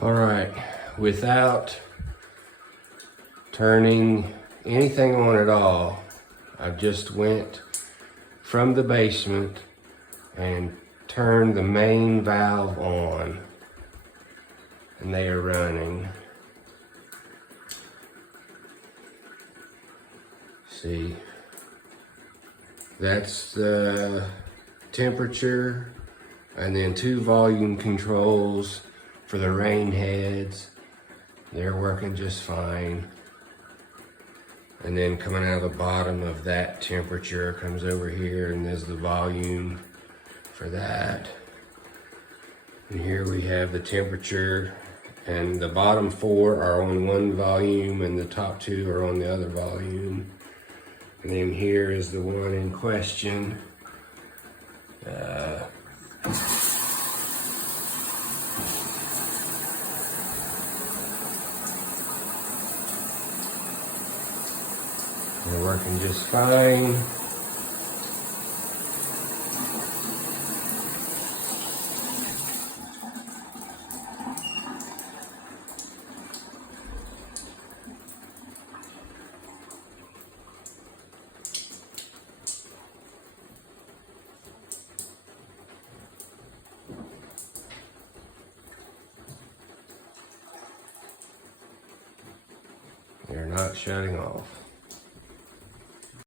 All right, without turning anything on at all, I just went from the basement and turned the main valve on, and they are running. See, that's the temperature, and then 2 volume controls for the rain heads. They're working just fine. And then coming out of the bottom of that temperature comes over here, and there's the volume for that. And here we have the temperature, and the bottom 4 are on one volume and the top 2 are on the other volume. And then here is the one in question. They're working just fine. They're not shutting off.